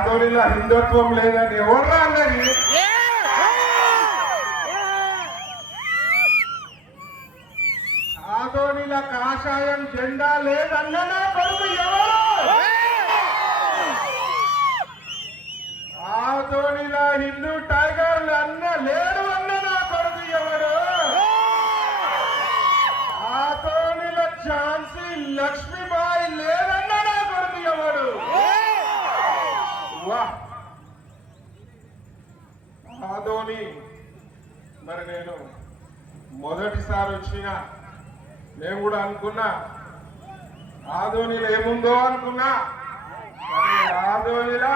ఆదోనిలో హిందుత్వం లేదని ఎవరు అన్నది? ఆదోనిలో కాషాయం జెండా లేదన్ననా కొడుకు ఎవరు? ఆదోనిలో హిందూ టైగర్లు అన్న లేడు అన్న నా కొడుకు ఎవరు? ఆదోనిలో ఝాన్సీ లక్ష్మీబాయి లేదన్న నా కొడుకు ఎవడు? వా ఆదోని మరి నేను మొదటిసారి వచ్చిన నేను కూడా అనుకున్నా ఆదోనిలో ఏముందో అనుకున్నా, కానీ ఆదోనిలా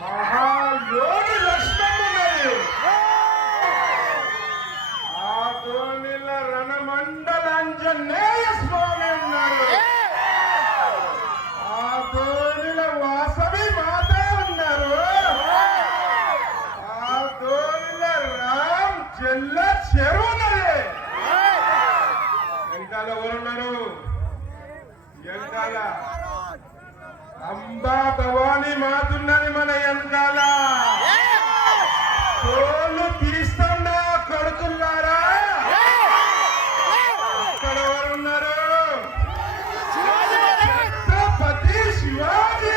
మహాయోగి లక్ష్మణ్ ఉన్నది. ఆదోనిల రణమండల ఆంజనేయ స్వామి ఉన్నారు. ఆదోనిల వాసవి మాత ఉన్నారు. ఆదోనిల రామ్ చెల్ల చెరువు ఉన్నది. వెనకాల ఎవరున్నారు? వెనకాల అంబా భవానీ మాతున్నది మన వెనకాల. తోళ్ళు తీస్తుండా కొడుకున్నారా? అక్కడ ఎవరున్నారు? ఛత్రపతి శివాజీ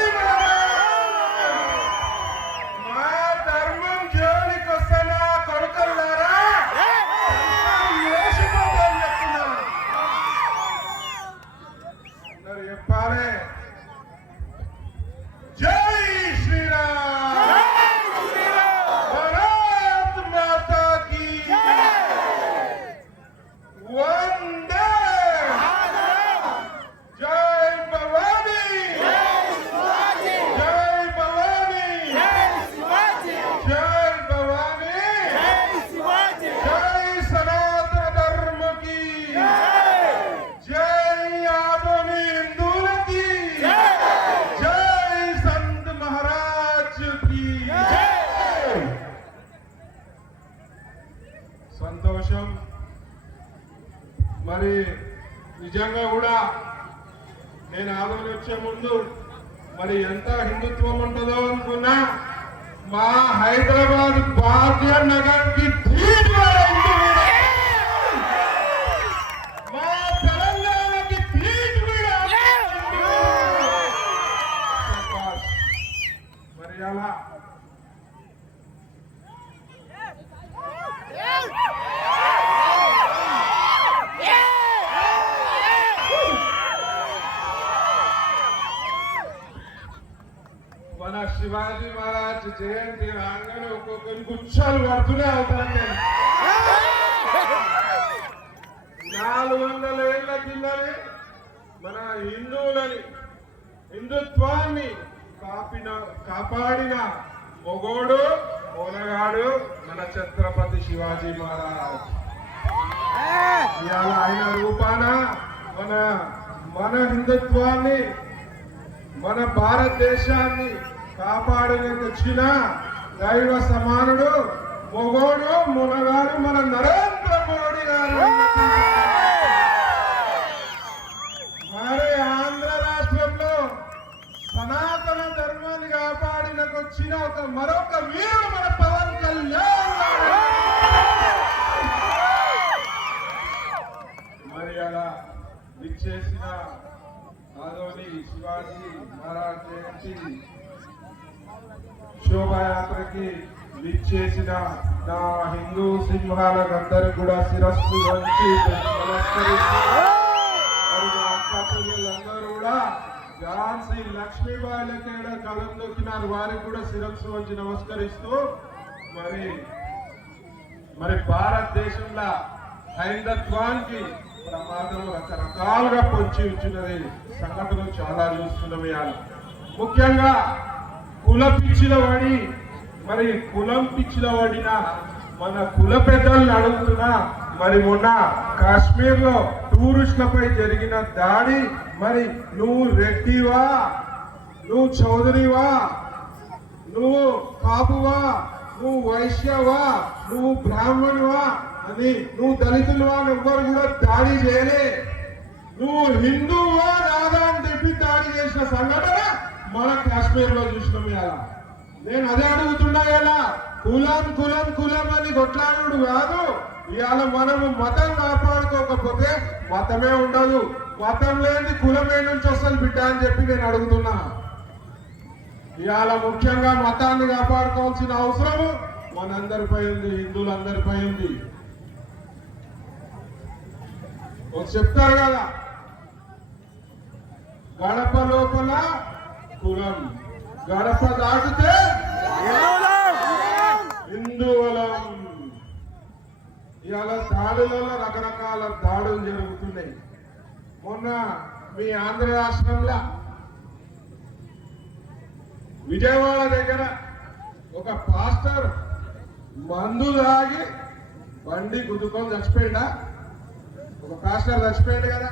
మా ధర్మం జోలికి వస్తున్నా కొడుకున్నారా? చెప్పాలి. జై శ్రీరామ్, భారత్ మాతా కీ వందే, జై భవానీ, జై భవానీ, జై భవానీ, జై సనాతన ధర్మ కీ జై, ఆదోని హిందువులకి జై, సంత్ మహారాజ్ కి జై. సంతోషం. మరి నిజంగా కూడా నేను ఆదోని వచ్చే ముందు మరి ఎంత హిందుత్వం ఉంటుందో అనుకున్నా, మా హైదరాబాద్ భాగ్యనగర్ కి మా తెలంగాణకి మరి అలా మన శివాజీ మహారాజ్ జయంతి రాగానే ఒక్కొక్కరి గుచ్చాలు పడుతూనే అవుతాను. 400 ఏళ్ల కిందనే మన హిందువులని హిందుత్వాన్ని కాపాడిన మొగోడు మొనగాడు మన ఛత్రపతి శివాజీ మహారాజ్. ఇవాళ ఆయన రూపాన మన హిందుత్వాన్ని మన భారతదేశాన్ని కాపాడడానికి వచ్చిన దైవ సమానుడు మొగోడు మునగాడు మన నరేంద్ర మోడీ గారు. మరి ఆంధ్ర రాష్ట్రంలో సనాతన ధర్మాన్ని కాపాడడానికి వచ్చిన మరొక వీరుడు మన పవన్ కళ్యాణ్. మరి అలా విచ్చేసిన ఆదోని శివాజీ మహారాజ్ జయంతి శోభాయాత్రకి విచ్చేసిన నా హిందూ సింహాలందరూ కూడా శిరస్సు వంచి నమస్కరిస్తూ, మరి మా అక్క చెల్లెలందరూ కూడా ఝాన్సీ లక్ష్మీబాయిలకి కలం దొక్కినారు, వారికి కూడా శిరస్సు వంచి నమస్కరిస్తూ, మరి భారతదేశంలో హైందత్వానికి ప్రమాదం రకరకాలుగా పొంచి వచ్చినది సంఘటనలు చాలా చూస్తున్నాం. ఇవాళ ముఖ్యంగా కుల పిచ్చిల వాడి మరి కులం పిచ్చిల వాడిన మన కుల పెద్దలను అడుగుతున్నా, మరి మొన్న కాశ్మీర్ లో టూరిస్టులపై జరిగిన దాడి, మరి నువ్వు రెడ్డివా, నువ్వు చౌదరివా, నువ్వు కాపువా, నువ్వు వైశ్యవా, నువ్వు బ్రాహ్మణువా అని, నువ్వు దళితులువా అని ఎవ్వరు కూడా దాడి చేయలే. నువ్వు హిందువా కాదా అని చెప్పి దాడి చేసిన సంఘటన మన కాశ్మీర్ లో చూసినాం ఇలా. నేను అదే అడుగుతున్నా ఇలా, కులం కులం కులం అని కొట్లాడు కాదు. ఇవాళ మనము మతం కాపాడుకోకపోతే మతమే ఉండదు. మతం లేని కులమే నుంచి వస్తుంది బిడ్డ అని చెప్పి నేను అడుగుతున్నా. ఇవాళ ముఖ్యంగా మతాన్ని కాపాడుకోవాల్సిన అవసరము మనందరిపై ఉంది, హిందువులందరిపై ఉంది. చెప్తారు కదా, గడప లోపల కులం, గడప దాటితే హిందువులం. ఇవాళ దాడులలో రకరకాల దాడులు జరుగుతున్నాయి. మొన్న మీ ఆంధ్ర రాష్ట్రంలో విజయవాడ దగ్గర ఒక పాస్టర్ మందు తాగి బండి గుద్దుకొని చచ్చిపోయిందా? ఒక పాస్టర్ చచ్చిపోయాడు కదా.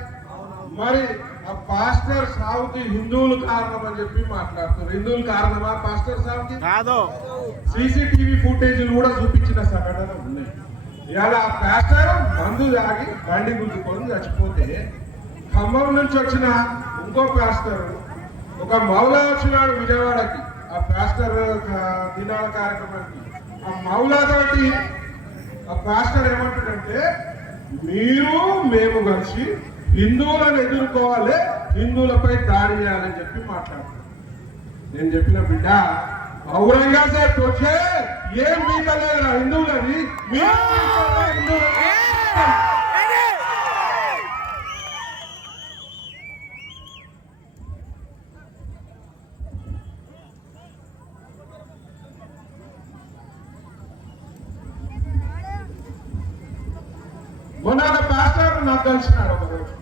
మరి ఆ పాస్టర్ సావుకి హిందువులు కారణం అని చెప్పి మాట్లాడుతున్నారు. హిందువులు కారణమా పాస్టర్ సావుకి? కాదు. సీసీటీవీ ఫుటేజీలు కూడా చూపించిన సంఘటనలు ఉన్నాయి. ఇవాళ ఆ పాస్టర్ మందు తాగి బండి గుద్దుకొని చచ్చిపోతే, ఖమ్మం నుంచి వచ్చిన ఇంకో పాస్టర్, ఒక మౌలా వచ్చినాడు విజయవాడకి ఆ పాస్టర్ దినాల కార్యక్రమానికి. ఆ మౌలా తోటి ఆ పాస్టర్ ఏమంటాడంటే, మీరు మేము కలిసి హిందువులను ఎదుర్కోవాలి, హిందువులపై దాడి చేయాలని చెప్పి మాట్లాడుతున్నాడు. నేను చెప్పిన బిడ్డ, ఔరంగజేబ్ వచ్చే ఏం మీకలేదురా హిందువులని, మొన్న ఒక పాస్టర్ నాకు కలిసినాడు ఒక రోజు,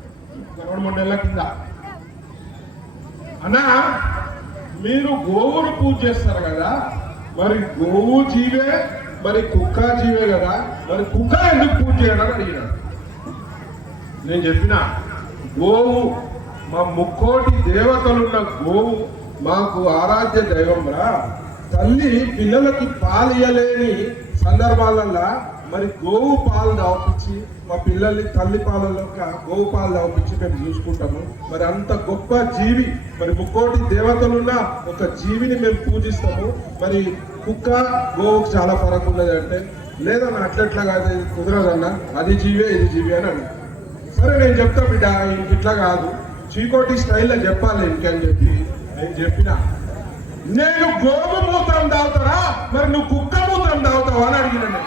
2-3 నెలల కింద. అన్నా, మీరు గోవును పూజ చేస్తారు కదా, మరి గోవు జీవే, మరి కుక్క జీవే కదా, మరి కుక్క ఎందుకు పూజ చేయడం అడిగినాడు. నేను చెప్పిన, గోవు మా ముక్కోటి దేవతలున్న గోవు మాకు ఆరాధ్య దైవంరా. తల్లి పిల్లలకి పాలు ఇయ్యలేని సందర్భాలల్లో మరి గోవు పాలు దాపించి మా పిల్లల్ని తల్లి పాలలో గోవు పాలు దాపించి మేము చూసుకుంటాము. మరి అంత గొప్ప జీవి, మరి ముక్కోటి దేవతలున్న ఒక జీవిని మేము పూజిస్తాము. మరి కుక్క గోవుకు చాలా ఫరక్ ఉన్నది అంటే, లేదన్న అట్లెట్లా కాదు, కుదరదన్న, అది జీవే ఇది జీవే అని అన్నా. సరే నేను చెప్తా బిడ్డ, ఇట్లా కాదు, చీకోటి స్టైల్లో చెప్పాలి ఇంకని చెప్పి నేను చెప్పిన. నేను గోవు మూత్రం తాగుతారా, మరి నువ్వు కుక్క మూత్రం తాగుతావా అని అడిగిన.